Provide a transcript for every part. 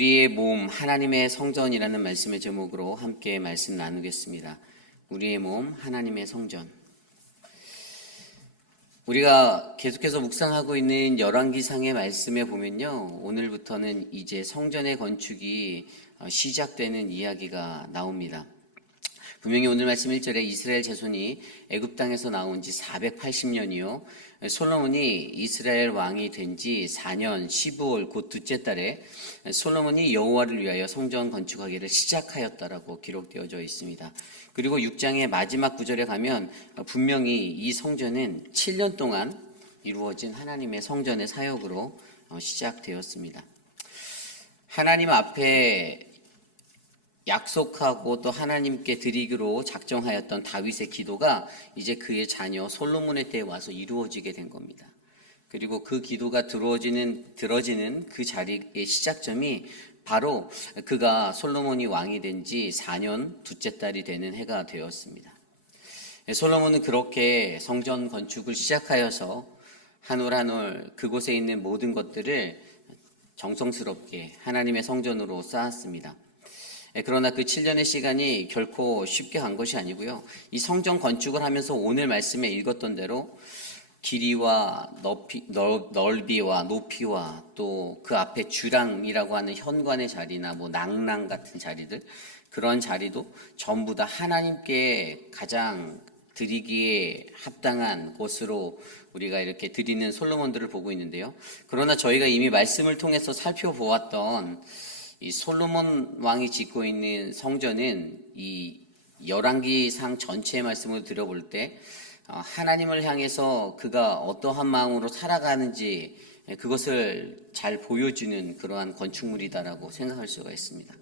우리의 몸 하나님의 성전이라는 말씀의 제목으로 함께 말씀 나누겠습니다. 우리의 몸 하나님의 성전. 우리가 계속해서 묵상하고 있는 열왕기상의 말씀에 보면요, 오늘부터는 이제 성전의 건축이 시작되는 이야기가 나옵니다. 분명히 오늘 말씀 1절에 이스라엘 자손이 애굽 땅에서 나온 지 480년이요 솔로몬이 이스라엘 왕이 된 지 4년 15월 곧 둘째 달에 솔로몬이 여호와를 위하여 성전 건축하기를 시작하였다라고 기록되어져 있습니다. 그리고 6장의 마지막 구절에 가면 분명히 이 성전은 7년 동안 이루어진 하나님의 성전의 사역으로 시작되었습니다. 하나님 앞에 약속하고 또 하나님께 드리기로 작정하였던 다윗의 기도가 이제 그의 자녀 솔로몬의 때에 와서 이루어지게 된 겁니다. 그리고 그 기도가 들어지는 그 자리의 시작점이 바로 그가 솔로몬이 왕이 된 지 4년 둘째 달이 되는 해가 되었습니다. 솔로몬은 그렇게 성전 건축을 시작하여서 한 올 한 올 그곳에 있는 모든 것들을 정성스럽게 하나님의 성전으로 쌓았습니다. 그러나 그 7년의 시간이 결코 쉽게 간 것이 아니고요. 이 성전 건축을 하면서 오늘 말씀에 읽었던 대로 길이와 넓이와 높이와 또 그 앞에 주랑이라고 하는 현관의 자리나 낭랑 같은 자리들, 그런 자리도 전부 다 하나님께 가장 드리기에 합당한 곳으로 우리가 이렇게 드리는 솔로몬들을 보고 있는데요. 그러나 저희가 이미 말씀을 통해서 살펴보았던 이 솔로몬 왕이 짓고 있는 성전은 이 열왕기상 전체의 말씀을 들어볼 때 하나님을 향해서 그가 어떠한 마음으로 살아가는지 그것을 잘 보여주는 그러한 건축물이다라고 생각할 수가 있습니다.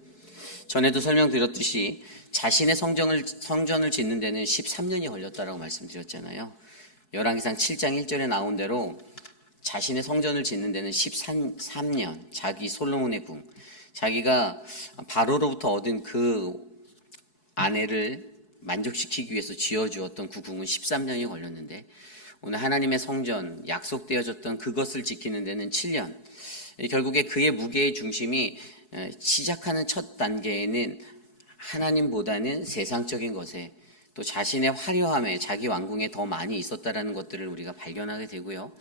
전에도 설명드렸듯이 자신의 성전을 짓는 데는 13년이 걸렸다라고 말씀드렸잖아요. 열왕기상 7장 1절에 나온 대로 자신의 성전을 짓는 데는 13년, 자기 솔로몬의 궁, 자기가 바로로부터 얻은 그 아내를 만족시키기 위해서 지어주었던 그 궁은 13년이 걸렸는데 오늘 하나님의 성전, 약속되어졌던 그것을 지키는 데는 7년. 결국에 그의 무게의 중심이 시작하는 첫 단계에는 하나님보다는 세상적인 것에 또 자신의 화려함에 자기 왕궁에 더 많이 있었다라는 것들을 우리가 발견하게 되고요.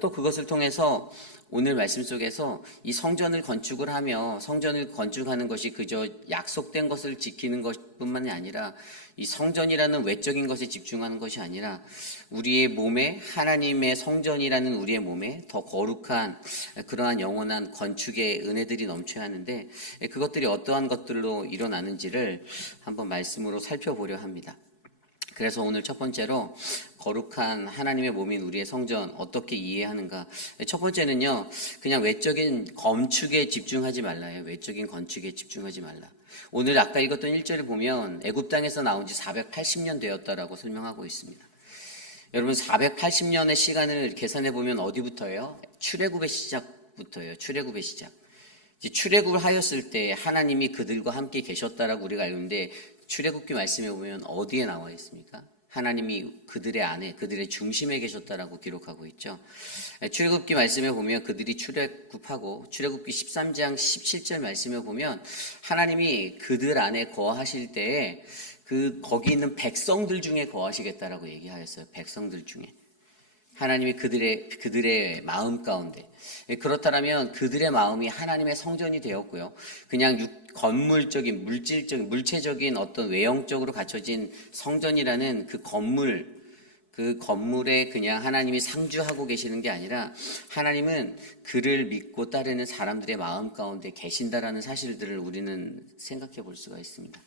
또 그것을 통해서 오늘 말씀 속에서 이 성전을 건축을 하며 성전을 건축하는 것이 그저 약속된 것을 지키는 것뿐만이 아니라 이 성전이라는 외적인 것에 집중하는 것이 아니라 우리의 몸에 하나님의 성전이라는 우리의 몸에 더 거룩한 그러한 영원한 건축의 은혜들이 넘쳐야 하는데 그것들이 어떠한 것들로 일어나는지를 한번 말씀으로 살펴보려 합니다. 그래서 오늘 첫 번째로 거룩한 하나님의 몸인 우리의 성전 어떻게 이해하는가. 첫 번째는요, 그냥 외적인 건축에 집중하지 말라요. 외적인 건축에 집중하지 말라. 오늘 아까 읽었던 1절을 보면 애굽 땅에서 나온 지 480년 되었다라고 설명하고 있습니다. 여러분 480년의 시간을 계산해 보면 어디부터예요? 출애굽의 시작부터예요. 출애굽의 시작. 이제 출애굽을 하였을 때 하나님이 그들과 함께 계셨다라고 우리가 알는데 출애굽기 말씀에 보면 어디에 나와 있습니까? 하나님이 그들의 안에, 그들의 중심에 계셨다라고 기록하고 있죠. 출애굽기 말씀에 보면 그들이 출애굽하고 출애굽기 13장 17절 말씀에 보면 하나님이 그들 안에 거하실 때에 거기 있는 백성들 중에 거하시겠다라고 얘기하였어요. 백성들 중에. 하나님이 그들의 마음 가운데. 그렇다면 그들의 마음이 하나님의 성전이 되었고요. 그냥 건물적인, 물질적인, 물체적인 어떤 외형적으로 갖춰진 성전이라는 그 건물에 그냥 하나님이 상주하고 계시는 게 아니라 하나님은 그를 믿고 따르는 사람들의 마음 가운데 계신다라는 사실들을 우리는 생각해 볼 수가 있습니다.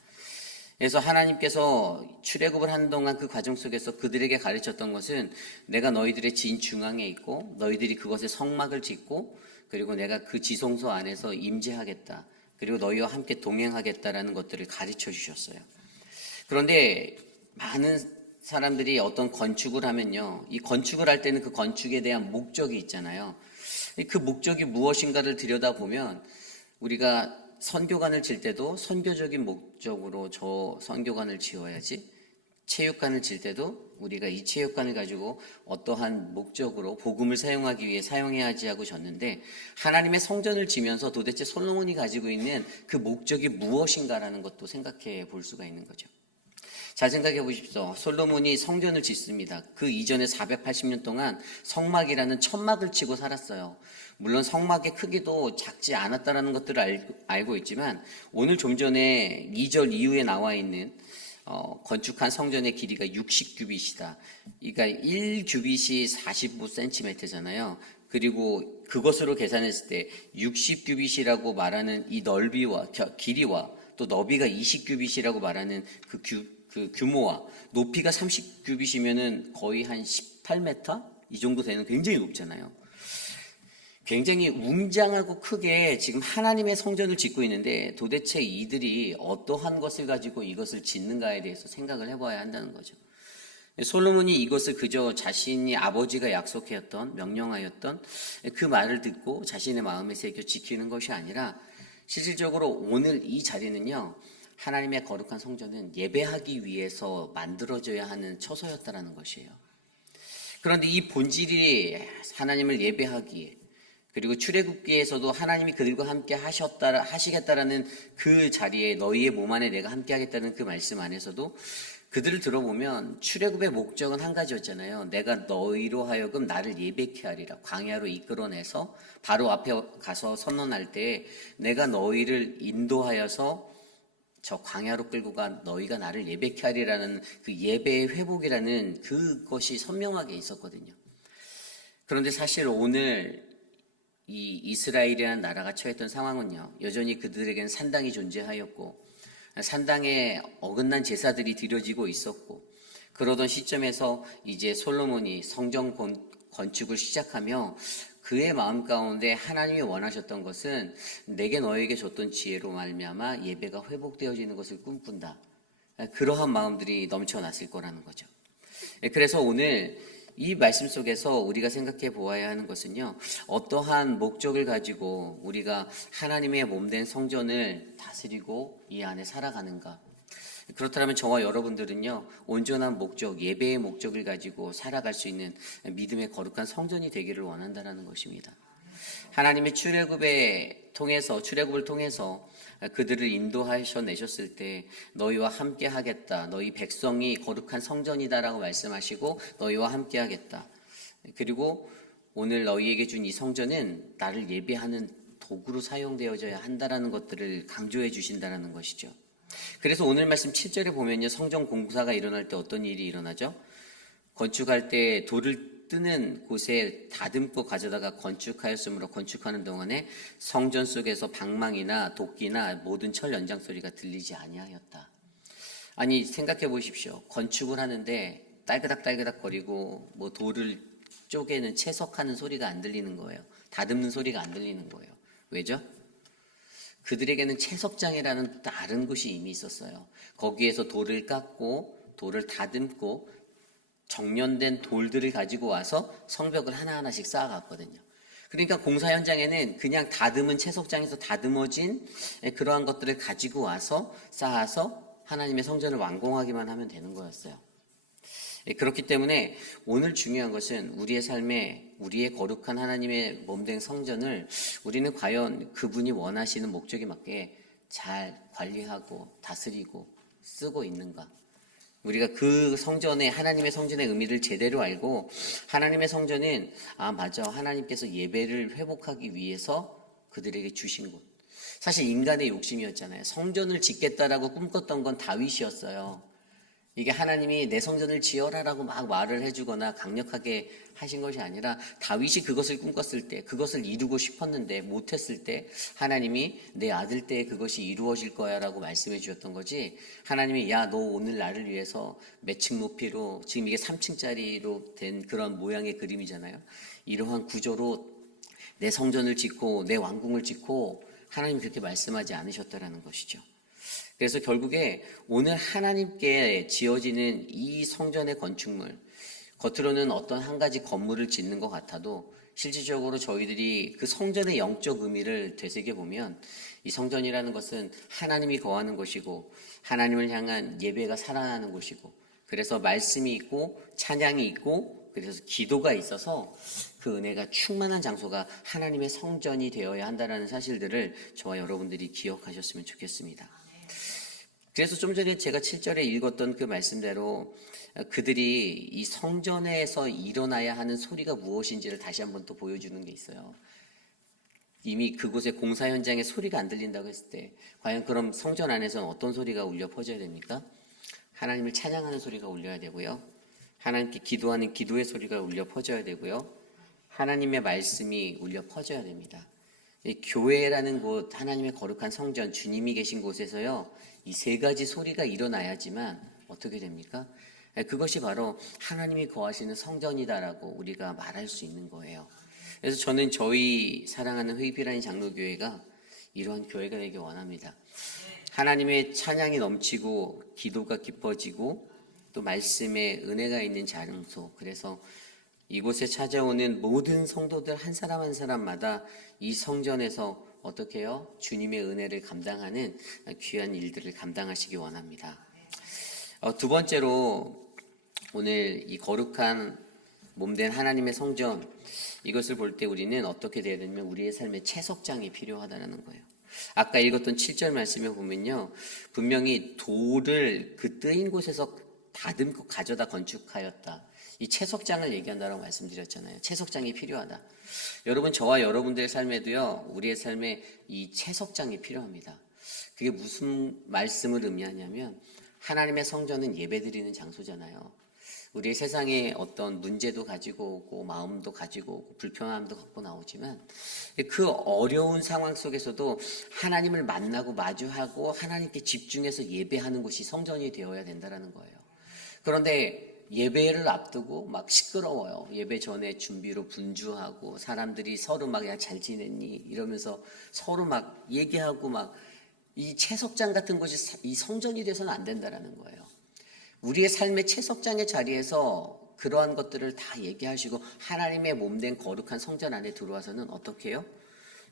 그래서 하나님께서 출애굽을 하는 동안 그 과정 속에서 그들에게 가르쳤던 것은 내가 너희들의 진중앙에 있고 너희들이 그것에 성막을 짓고 그리고 내가 그 지성소 안에서 임재하겠다. 그리고 너희와 함께 동행하겠다라는 것들을 가르쳐 주셨어요. 그런데 많은 사람들이 어떤 건축을 하면요. 이 건축을 할 때는 그 건축에 대한 목적이 있잖아요. 그 목적이 무엇인가를 들여다보면 우리가 선교관을 질 때도 선교적인 목적으로 저 선교관을 지어야지 체육관을 질 때도 우리가 이 체육관을 가지고 어떠한 목적으로 복음을 사용하기 위해 사용해야지 하고 졌는데, 하나님의 성전을 지면서 도대체 솔로몬이 가지고 있는 그 목적이 무엇인가라는 것도 생각해 볼 수가 있는 거죠. 잘 생각해 보십시오. 솔로몬이 성전을 짓습니다. 그 이전에 480년 동안 성막이라는 천막을 치고 살았어요. 물론 성막의 크기도 작지 않았다라는 것들을 알고 있지만, 오늘 좀 전에 2절 이후에 나와 있는 건축한 성전의 길이가 60규빗이다. 그러니까 1규빗이 45cm잖아요. 그리고 그것으로 계산했을 때 60규빗이라고 말하는 이 넓이와 길이와 또 너비가 20규빗이라고 말하는 그 규모와 높이가 30규빗이면은 거의 한 18m? 이 정도 되는 굉장히 높잖아요. 굉장히 웅장하고 크게 지금 하나님의 성전을 짓고 있는데, 도대체 이들이 어떠한 것을 가지고 이것을 짓는가에 대해서 생각을 해봐야 한다는 거죠. 솔로몬이 이것을 그저 자신이 아버지가 약속했던, 명령하였던 그 말을 듣고 자신의 마음에 새겨 지키는 것이 아니라, 실질적으로 오늘 이 자리는요, 하나님의 거룩한 성전은 예배하기 위해서 만들어져야 하는 처소였다라는 것이에요. 그런데 이 본질이 하나님을 예배하기에, 그리고 출애굽기에서도 하나님이 그들과 함께 하시겠다라는 그 자리에 너희의 몸 안에 내가 함께 하겠다는 그 말씀 안에서도 그들을 들어보면 출애굽의 목적은 한 가지였잖아요. 내가 너희로 하여금 나를 예배케 하리라. 광야로 이끌어내서 바로 앞에 가서 선언할 때 내가 너희를 인도하여서 저 광야로 끌고 가 너희가 나를 예배케 하리라는 그 예배의 회복이라는 그것이 선명하게 있었거든요. 그런데 사실 오늘 이 이스라엘이라는 나라가 처했던 상황은요, 여전히 그들에게는 산당이 존재하였고 산당에 어긋난 제사들이 드려지고 있었고, 그러던 시점에서 이제 솔로몬이 성전 건축을 시작하며 그의 마음 가운데 하나님이 원하셨던 것은 내게 너에게 줬던 지혜로 말미암아 예배가 회복되어지는 것을 꿈꾼다. 그러한 마음들이 넘쳐났을 거라는 거죠. 그래서 오늘 이 말씀 속에서 우리가 생각해 보아야 하는 것은요, 어떠한 목적을 가지고 우리가 하나님의 몸된 성전을 다스리고 이 안에 살아가는가. 그렇다면 저와 여러분들은요, 온전한 목적, 예배의 목적을 가지고 살아갈 수 있는 믿음의 거룩한 성전이 되기를 원한다는 것입니다. 하나님의 출애굽을 통해서 그들을 인도하셔 내셨을 때 너희와 함께 하겠다. 너희 백성이 거룩한 성전이다라고 말씀하시고 너희와 함께 하겠다. 그리고 오늘 너희에게 준 이 성전은 나를 예배하는 도구로 사용되어져야 한다라는 것들을 강조해 주신다라는 것이죠. 그래서 오늘 말씀 7절에 보면요, 성전 공사가 일어날 때 어떤 일이 일어나죠? 건축할 때 돌을 뜨는 곳에 다듬고 가져다가 건축하였으므로 건축하는 동안에 성전 속에서 방망이나 도끼나 모든 철 연장 소리가 들리지 아니하였다. 아니, 생각해 보십시오. 건축을 하는데 딸그닥딸그닥 거리고 뭐 돌을 쪼개는 채석하는 소리가 안 들리는 거예요. 다듬는 소리가 안 들리는 거예요. 왜죠? 그들에게는 채석장이라는 다른 곳이 이미 있었어요. 거기에서 돌을 깎고 돌을 다듬고 정련된 돌들을 가지고 와서 성벽을 하나하나씩 쌓아갔거든요. 그러니까 공사 현장에는 그냥 다듬은 채석장에서 다듬어진 그러한 것들을 가지고 와서 쌓아서 하나님의 성전을 완공하기만 하면 되는 거였어요. 그렇기 때문에 오늘 중요한 것은 우리의 삶에 우리의 거룩한 하나님의 몸된 성전을 우리는 과연 그분이 원하시는 목적에 맞게 잘 관리하고 다스리고 쓰고 있는가. 우리가 그 성전의, 하나님의 성전의 의미를 제대로 알고 하나님의 성전은 맞아, 하나님께서 예배를 회복하기 위해서 그들에게 주신 곳. 사실 인간의 욕심이었잖아요. 성전을 짓겠다라고 꿈꿨던 건 다윗이었어요. 이게 하나님이 내 성전을 지어라라고 막 말을 해주거나 강력하게 하신 것이 아니라 다윗이 그것을 꿈꿨을 때, 그것을 이루고 싶었는데 못했을 때 하나님이 내 아들 때에 그것이 이루어질 거야 라고 말씀해 주셨던 거지, 하나님이 야, 너 오늘 나를 위해서 몇 층 높이로, 지금 이게 3층짜리로 된 그런 모양의 그림이잖아요. 이러한 구조로 내 성전을 짓고 내 왕궁을 짓고 하나님이 그렇게 말씀하지 않으셨다라는 것이죠. 그래서 결국에 오늘 하나님께 지어지는 이 성전의 건축물, 겉으로는 어떤 한 가지 건물을 짓는 것 같아도 실질적으로 저희들이 그 성전의 영적 의미를 되새겨보면 이 성전이라는 것은 하나님이 거하는 곳이고 하나님을 향한 예배가 살아나는 곳이고, 그래서 말씀이 있고 찬양이 있고 그래서 기도가 있어서 그 은혜가 충만한 장소가 하나님의 성전이 되어야 한다는 사실들을 저와 여러분들이 기억하셨으면 좋겠습니다. 그래서 좀 전에 제가 7절에 읽었던 그 말씀대로 그들이 이 성전에서 일어나야 하는 소리가 무엇인지를 다시 한번 또 보여주는 게 있어요. 이미 그곳의 공사 현장에 소리가 안 들린다고 했을 때 과연 그럼 성전 안에서는 어떤 소리가 울려 퍼져야 됩니까? 하나님을 찬양하는 소리가 울려야 되고요. 하나님께 기도하는 기도의 소리가 울려 퍼져야 되고요. 하나님의 말씀이 울려 퍼져야 됩니다. 이 교회라는 곳, 하나님의 거룩한 성전, 주님이 계신 곳에서요. 이 세 가지 소리가 일어나야지만 어떻게 됩니까? 그것이 바로 하나님이 거하시는 성전이다라고 우리가 말할 수 있는 거예요. 그래서 저는 저희 사랑하는 회의피라인 장로교회가 이러한 교회가 되길 원합니다. 하나님의 찬양이 넘치고 기도가 깊어지고 또 말씀의 은혜가 있는 장소. 그래서 이곳에 찾아오는 모든 성도들 한 사람 한 사람마다 이 성전에서 어떻게 해요? 주님의 은혜를 감당하는 귀한 일들을 감당하시기 원합니다. 두 번째로 오늘 이 거룩한 몸된 하나님의 성전, 이것을 볼 때 우리는 어떻게 돼야 되냐면 우리의 삶에 채석장이 필요하다는 거예요. 아까 읽었던 7절 말씀에 보면요, 분명히 돌을 그 뜨인 곳에서 다듬고 가져다 건축하였다. 이 채석장을 얘기한다라고 말씀드렸잖아요. 채석장이 필요하다. 여러분, 저와 여러분들의 삶에도요, 우리의 삶에 이 채석장이 필요합니다. 그게 무슨 말씀을 의미하냐면 하나님의 성전은 예배드리는 장소잖아요. 우리의 세상에 어떤 문제도 가지고 오고 마음도 가지고 오고 불편함도 갖고 나오지만 그 어려운 상황 속에서도 하나님을 만나고 마주하고 하나님께 집중해서 예배하는 곳이 성전이 되어야 된다는 거예요. 그런데 예배를 앞두고 막 시끄러워요. 예배 전에 준비로 분주하고 사람들이 서로 막 야 잘 지냈니 이러면서 서로 막 얘기하고 막 이 채석장 같은 곳이 이 성전이 돼서는 안 된다는 거예요. 우리의 삶의 채석장의 자리에서 그러한 것들을 다 얘기하시고 하나님의 몸된 거룩한 성전 안에 들어와서는 어떻게 해요?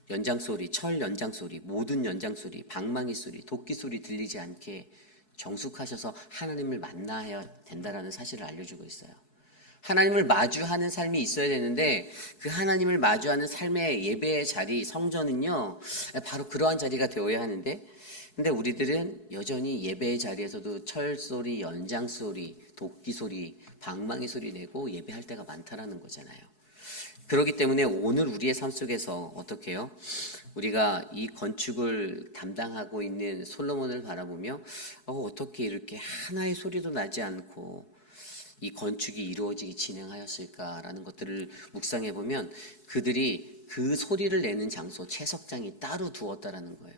연장소리, 철 연장소리, 모든 연장소리, 방망이 소리, 도끼 소리 들리지 않게 정숙하셔서 하나님을 만나야 된다는 사실을 알려주고 있어요. 하나님을 마주하는 삶이 있어야 되는데 그 하나님을 마주하는 삶의 예배의 자리, 성전은요, 바로 그러한 자리가 되어야 하는데 근데 우리들은 여전히 예배의 자리에서도 철소리, 연장소리, 도끼소리, 방망이 소리 내고 예배할 때가 많다라는 거잖아요. 그렇기 때문에 오늘 우리의 삶 속에서 어떻게 해요? 우리가 이 건축을 담당하고 있는 솔로몬을 바라보며 어떻게 이렇게 하나의 소리도 나지 않고 이 건축이 이루어지기 진행하였을까라는 것들을 묵상해 보면 그들이 그 소리를 내는 장소, 채석장이 따로 두었다라는 거예요.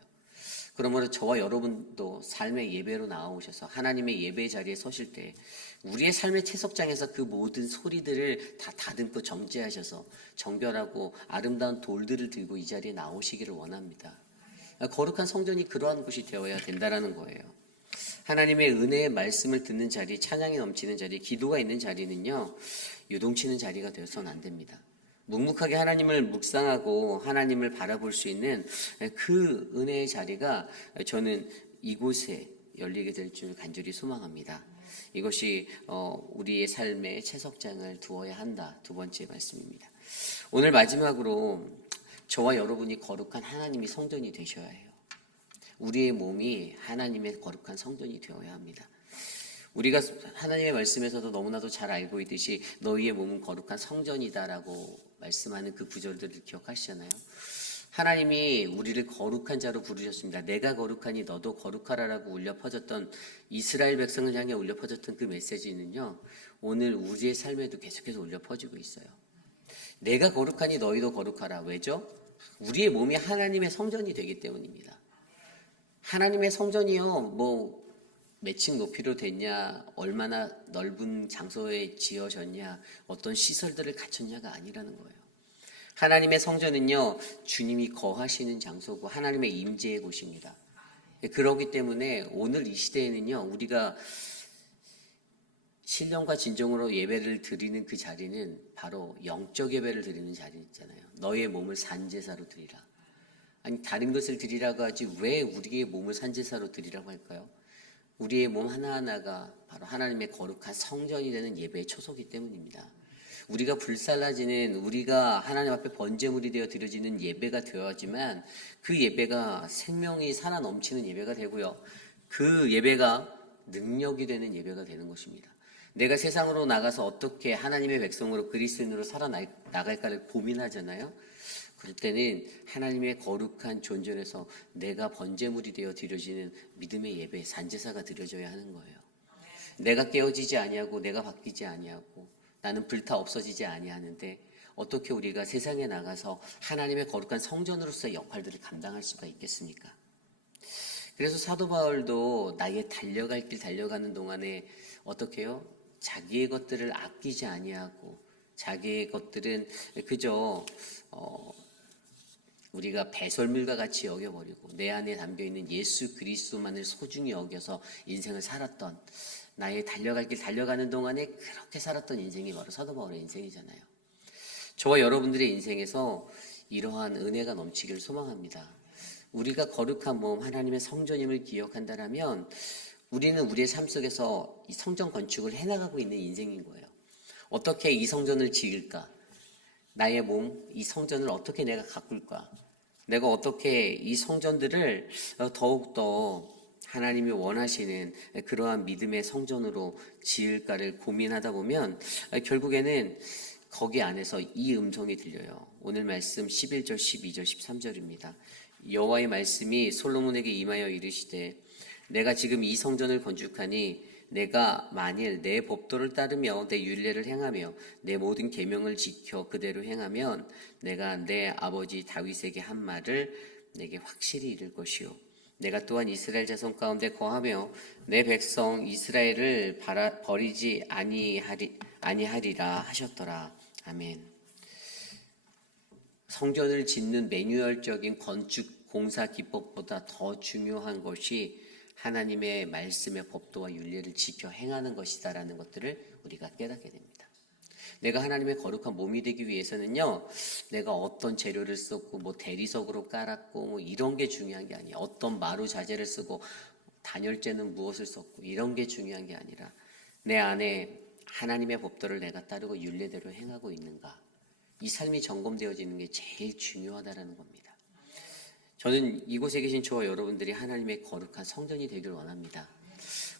그러므로 저와 여러분도 삶의 예배로 나오셔서 하나님의 예배 자리에 서실 때 우리의 삶의 채석장에서 그 모든 소리들을 다 다듬고 정제하셔서 정결하고 아름다운 돌들을 들고 이 자리에 나오시기를 원합니다. 거룩한 성전이 그러한 곳이 되어야 된다는 거예요. 하나님의 은혜의 말씀을 듣는 자리, 찬양이 넘치는 자리, 기도가 있는 자리는요, 유동치는 자리가 되어서는 안 됩니다. 묵묵하게 하나님을 묵상하고 하나님을 바라볼 수 있는 그 은혜의 자리가 저는 이곳에 열리게 될 줄 간절히 소망합니다. 이것이 우리의 삶의 채석장을 두어야 한다. 두 번째 말씀입니다. 오늘 마지막으로 저와 여러분이 거룩한 하나님이 성전이 되셔야 해요. 우리의 몸이 하나님의 거룩한 성전이 되어야 합니다. 우리가 하나님의 말씀에서도 너무나도 잘 알고 있듯이 너희의 몸은 거룩한 성전이다라고 말씀하는 그 구절들을 기억하시잖아요. 하나님이 우리를 거룩한 자로 부르셨습니다. 내가 거룩하니 너도 거룩하라라고 울려 퍼졌던 이스라엘 백성을 향해 울려 퍼졌던 그 메시지는요, 오늘 우리의 삶에도 계속해서 울려 퍼지고 있어요. 내가 거룩하니 너희도 거룩하라. 왜죠? 우리의 몸이 하나님의 성전이 되기 때문입니다. 하나님의 성전이요, 뭐 몇층 높이로 됐냐, 얼마나 넓은 장소에 지어졌냐, 어떤 시설들을 갖췄냐가 아니라는 거예요. 하나님의 성전은요, 주님이 거하시는 장소고 하나님의 임재의 곳입니다. 그렇기 때문에 오늘 이 시대에는요, 우리가 신령과 진정으로 예배를 드리는 그 자리는 바로 영적 예배를 드리는 자리잖아요. 너의 몸을 산제사로 드리라. 아니 다른 것을 드리라고 하지 왜 우리의 몸을 산제사로 드리라고 할까요? 우리의 몸 하나하나가 바로 하나님의 거룩한 성전이 되는 예배의 초소이기 때문입니다. 우리가 불살라지는, 우리가 하나님 앞에 번제물이 되어 드려지는 예배가 되어야지만 그 예배가 생명이 살아 넘치는 예배가 되고요. 그 예배가 능력이 되는 예배가 되는 것입니다. 내가 세상으로 나가서 어떻게 하나님의 백성으로 그리스도인으로 살아나갈까를 고민하잖아요. 그럴 때는 하나님의 거룩한 존전에서 내가 번제물이 되어 드려지는 믿음의 예배, 산제사가 드려져야 하는 거예요. 내가 깨어지지 아니하고 내가 바뀌지 아니하고 나는 불타 없어지지 아니하는데 어떻게 우리가 세상에 나가서 하나님의 거룩한 성전으로서의 역할들을 감당할 수가 있겠습니까? 그래서 사도 바울도 나의 달려갈 길 달려가는 동안에 어떻게 해요? 자기의 것들을 아끼지 아니하고 자기의 것들은 그저 우리가 배설물과 같이 여겨버리고 내 안에 담겨있는 예수 그리스도만을 소중히 여겨서 인생을 살았던, 나의 달려갈 길 달려가는 동안에 그렇게 살았던 인생이 바로 사도 바울의 인생이잖아요. 저와 여러분들의 인생에서 이러한 은혜가 넘치기를 소망합니다. 우리가 거룩한 몸 하나님의 성전임을 기억한다면 우리는 우리의 삶 속에서 이 성전 건축을 해나가고 있는 인생인 거예요. 어떻게 이 성전을 지을까? 나의 몸, 이 성전을 어떻게 내가 가꿀까? 내가 어떻게 이 성전들을 더욱더 하나님이 원하시는 그러한 믿음의 성전으로 지을까를 고민하다 보면 결국에는 거기 안에서 이 음성이 들려요. 오늘 말씀 11절, 12절, 13절입니다. 여호와의 말씀이 솔로몬에게 임하여 이르시되 내가 지금 이 성전을 건축하니 내가 만일 내 법도를 따르며 내 율례를 행하며 내 모든 계명을 지켜 그대로 행하면 내가 내 아버지 다윗에게 한 말을 내게 확실히 이룰 것이요 내가 또한 이스라엘 자손 가운데 거하며 내 백성 이스라엘을 버리지 아니하리라 하셨더라. 아멘. 성전을 짓는 매뉴얼적인 건축 공사 기법보다 더 중요한 것이 하나님의 말씀의 법도와 율례를 지켜 행하는 것이다라는 것들을 우리가 깨닫게 됩니다. 내가 하나님의 거룩한 몸이 되기 위해서는요, 내가 어떤 재료를 썼고 뭐 대리석으로 깔았고 뭐 이런 게 중요한 게 아니에요. 어떤 마루 자재를 쓰고 단열재는 무엇을 썼고 이런 게 중요한 게 아니라 내 안에 하나님의 법도를 내가 따르고 율례대로 행하고 있는가, 이 삶이 점검되어지는 게 제일 중요하다라는 겁니다. 저는 이곳에 계신 저와 여러분들이 하나님의 거룩한 성전이 되기를 원합니다.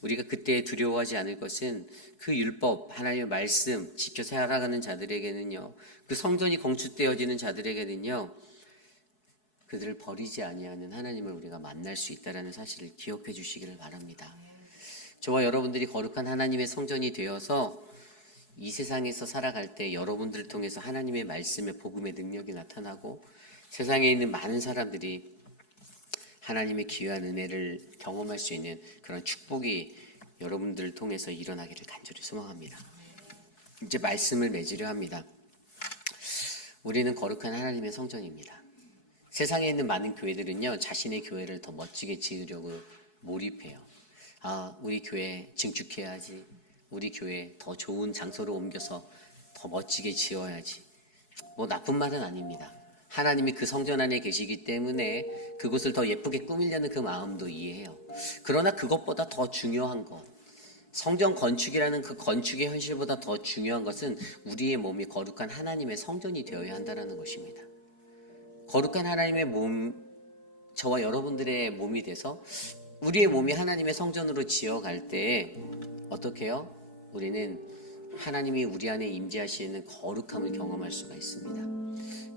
우리가 그때 두려워하지 않을 것은 그 율법, 하나님의 말씀 지켜 살아가는 자들에게는요, 그 성전이 건축되어지는 자들에게는요, 그들을 버리지 아니하는 하나님을 우리가 만날 수 있다는 사실을 기억해 주시기를 바랍니다. 저와 여러분들이 거룩한 하나님의 성전이 되어서 이 세상에서 살아갈 때 여러분들을 통해서 하나님의 말씀의 복음의 능력이 나타나고 세상에 있는 많은 사람들이 하나님의 귀한 은혜를 경험할 수 있는 그런 축복이 여러분들을 통해서 일어나기를 간절히 소망합니다. 이제 말씀을 맺으려 합니다. 우리는 거룩한 하나님의 성전입니다. 세상에 있는 많은 교회들은요, 자신의 교회를 더 멋지게 지으려고 몰입해요. 우리 교회 증축해야지. 우리 교회 더 좋은 장소로 옮겨서 더 멋지게 지어야지. 뭐 나쁜 말은 아닙니다. 하나님이 그 성전 안에 계시기 때문에 그곳을 더 예쁘게 꾸미려는 그 마음도 이해해요. 그러나 그것보다 더 중요한 것, 성전 건축이라는 그 건축의 현실보다 더 중요한 것은 우리의 몸이 거룩한 하나님의 성전이 되어야 한다는 것입니다. 거룩한 하나님의 몸, 저와 여러분들의 몸이 돼서 우리의 몸이 하나님의 성전으로 지어갈 때 어떻게 해요? 우리는 하나님이 우리 안에 임재하시는 거룩함을 경험할 수가 있습니다.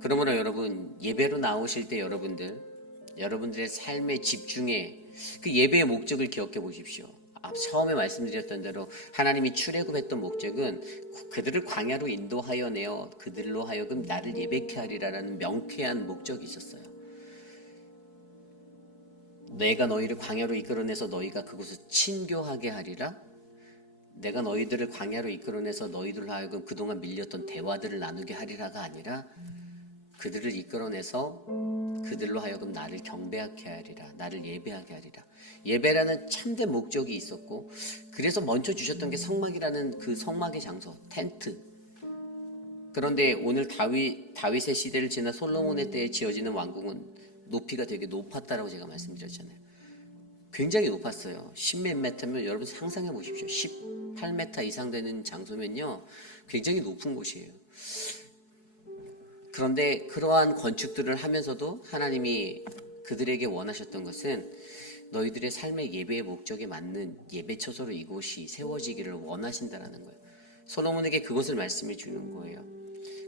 그러므로 여러분, 예배로 나오실 때 여러분들의 삶의 집중에 그 예배의 목적을 기억해 보십시오. 처음에 말씀드렸던 대로 하나님이 출애굽했던 목적은 그들을 광야로 인도하여 내어 그들로 하여금 나를 예배케 하리라라는 명쾌한 목적이 있었어요. 내가 너희를 광야로 이끌어내서 너희가 그곳을 친교하게 하리라. 내가 너희들을 광야로 이끌어내서 너희들로 하여금 그동안 밀렸던 대화들을 나누게 하리라가 아니라 그들을 이끌어내서 그들로 하여금 나를 경배하게 하리라, 나를 예배하게 하리라. 예배라는 참된 목적이 있었고, 그래서 먼저 주셨던 게 성막이라는 그 성막의 장소, 텐트. 그런데 오늘 다윗의 시대를 지나 솔로몬의 때에 지어지는 왕궁은 높이가 되게 높았다라고 제가 말씀드렸잖아요. 굉장히 높았어요. 10몇 미터면 여러분 상상해 보십시오. 18m 이상 되는 장소면요. 굉장히 높은 곳이에요. 그런데 그러한 건축들을 하면서도 하나님이 그들에게 원하셨던 것은 너희들의 삶의 예배의 목적에 맞는 예배 처소로 이곳이 세워지기를 원하신다라는 거예요. 솔로몬에게 그것을 말씀해 주는 거예요.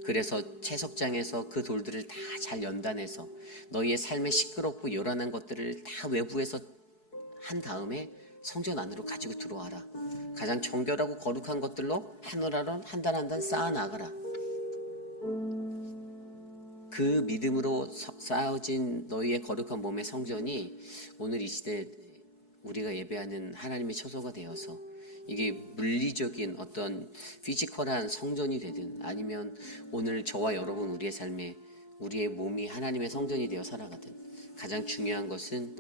그래서 채석장에서 그 돌들을 다 잘 연단해서 너희의 삶에 시끄럽고 요란한 것들을 다 외부에서 한 다음에 성전 안으로 가지고 들어와라. 가장 정결하고 거룩한 것들로 하늘 한 단 한 단 쌓아 나가라. 그 믿음으로 쌓아진 너희의 거룩한 몸의 성전이 오늘 이 시대 우리가 예배하는 하나님의 처소가 되어서 이게 물리적인 어떤 피지컬한 성전이 되든 아니면 오늘 저와 여러분 우리의 삶에 우리의 몸이 하나님의 성전이 되어 살아가든 가장 중요한 것은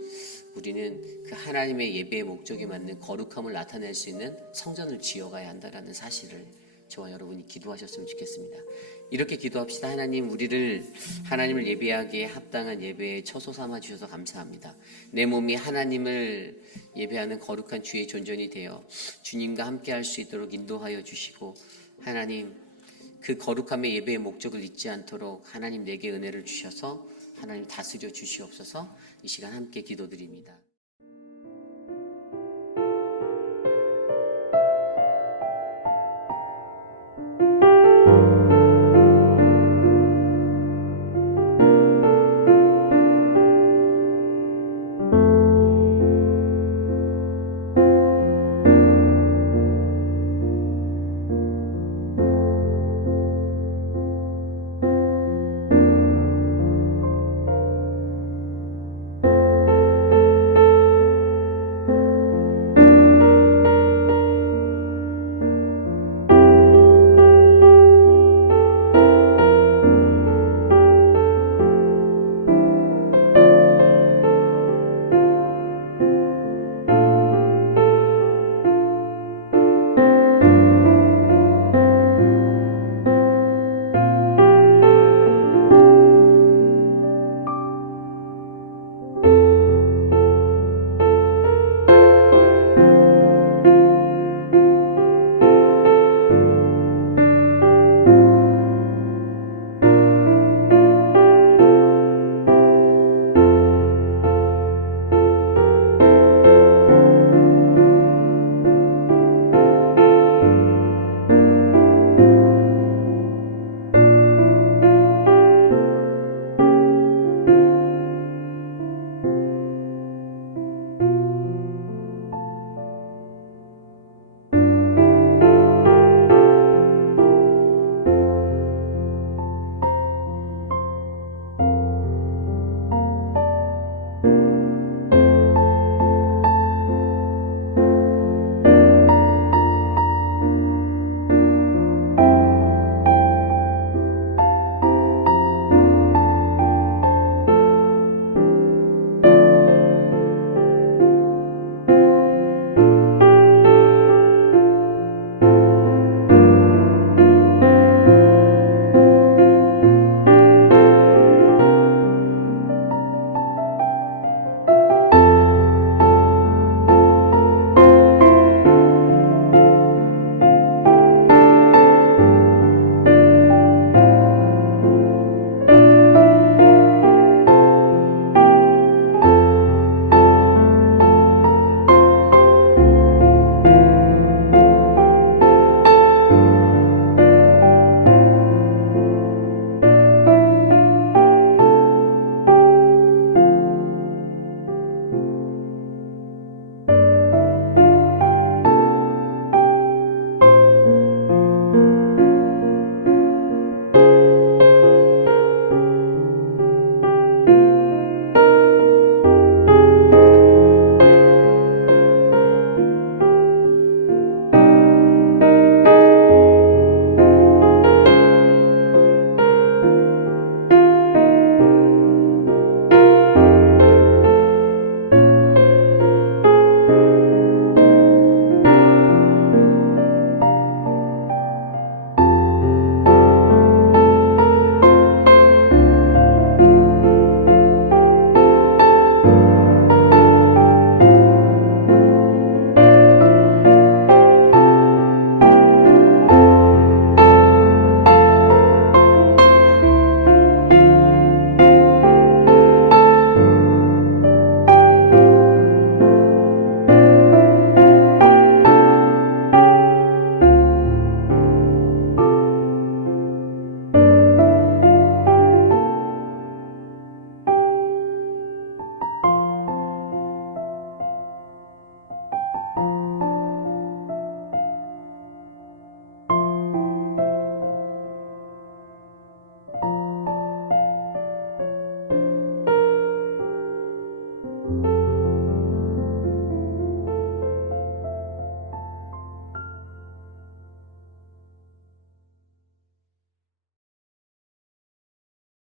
우리는 그 하나님의 예배의 목적에 맞는 거룩함을 나타낼 수 있는 성전을 지어가야 한다는 사실을 저와 여러분이 기도하셨으면 좋겠습니다. 이렇게 기도합시다. 하나님, 우리를 하나님을 예배하기에 합당한 예배의 처소 삼아 주셔서 감사합니다. 내 몸이 하나님을 예배하는 거룩한 주의 존전이 되어 주님과 함께 할 수 있도록 인도하여 주시고, 하나님 그 거룩함의 예배의 목적을 잊지 않도록 하나님 내게 은혜를 주셔서 하나님 다스려 주시옵소서. 이 시간 함께 기도드립니다.